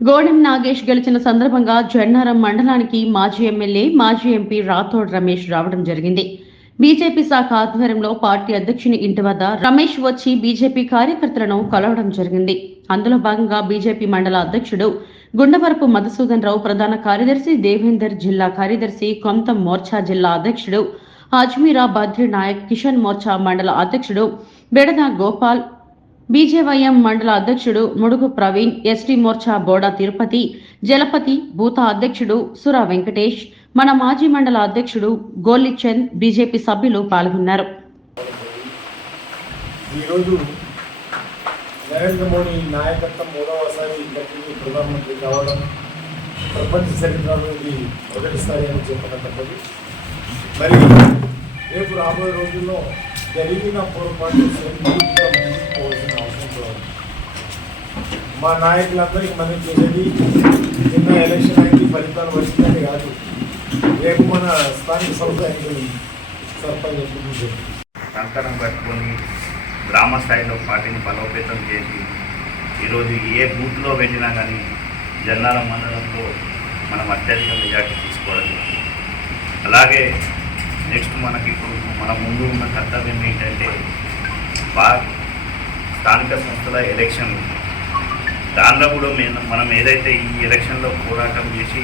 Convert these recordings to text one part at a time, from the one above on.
గోడెం నాగేష్ గెలిచిన సందర్భంగా జన్నారం మండలానికి మాజీ ఎమ్మెల్యే మాజీ ఎంపీ రాథోడ్ రమేష్ రావడం జరిగింది. బీజేపీ శాఖ ఆధ్వర్యంలో పార్టీ అధ్యక్షుని ఇంటి వద్ద రమేష్ వచ్చి బీజేపీ కార్యకర్తలను కలవడం జరిగింది. అందులో భాగంగా బీజేపీ మండల అధ్యక్షుడు గుండవరపు మధుసూదన్ రావు ప్రధాన కార్యదర్శి దేవేందర్ జిల్లా కార్యదర్శి కొంత మోర్చా జిల్లా అధ్యక్షుడు అజ్మీరా బద్రి నాయక్ కిషన్ మోర్చా మండల అధ్యక్షుడు బెడద గోపాల్ బీజేవైఎం మండల అధ్యక్షుడు ముడుగు ప్రవీణ్ ఎస్టీ మోర్చా బోడా తిరుపతి జలపతి బూత అధ్యక్షుడు సురా వెంకటేష్ మన మాజీ మండల అధ్యక్షుడు గోల్లి చంద్ బీజేపీ సభ్యులు పాల్గొన్నారు. ఈరోజు నరేంద్ర మోడీ నాయకత్వం మూడవసారి ఇక్కడికి ప్రధానమంత్రి కావడం ప్రపంచ చరిత్రలో ఇది మొదటిసారి అని చెప్పడం మరి రేపు రాబోయే రోజుల్లో జరిగిన పొరపాటు మా నాయకులందరికీ మనం చేసేది నిన్న ఎలక్షన్ అయింది ఫలితాలు వచ్చిందని కాదు. రేపు మన స్థానిక సంస్థ సర్పంచ్ ఎన్నికలు కట్టుకొని గ్రామ స్థాయిలో పార్టీని బలోపేతం చేసి ఈరోజు ఏ బూత్లో వెళ్ళినా కానీ జన్నాల మండలంలో మనం అత్యధిక మెజార్టీ తీసుకోవడం అలాగే నెక్స్ట్ మనకి ఇప్పుడు మన ముందు ఉన్న కర్తవ్యం ఏంటంటే బా స్థానిక సంస్థల ఎలక్షన్ దానిలో కూడా మేము మనం ఏదైతే ఈ ఎలక్షన్లో పోరాటం చేసి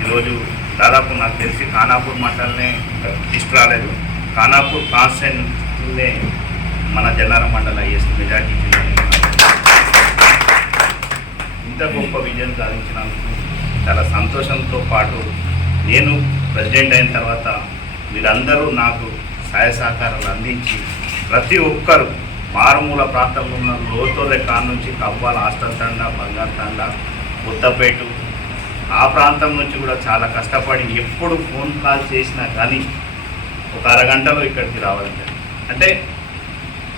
ఈరోజు దాదాపు నాకు తెలిసి ఖానాపూర్ మండలనే తీసుకురాలేదు ఖానాపూర్ కాన్స్టెంట్నే మన జల్లారం మండల అయ్యేసి మెజార్టీ ఇంత గొప్ప విజయం సాధించినందుకు చాలా సంతోషంతో పాటు నేను ప్రెసిడెంట్ అయిన తర్వాత మీరందరూ నాకు సహాయ సహకారాలు అందించి ప్రతి ఒక్కరు మారుమూల ప్రాంతంలో ఉన్న లోతొర్రె కాడ నుంచి కవ్వాల హాస్టల్ తండ బంగారు తండ కొత్తపేట ఆ ప్రాంతం నుంచి కూడా చాలా కష్టపడి ఎప్పుడు ఫోన్ కాల్ చేసినా కానీ ఒక అరగంటలో ఇక్కడికి రావడం జరిగింది. అంటే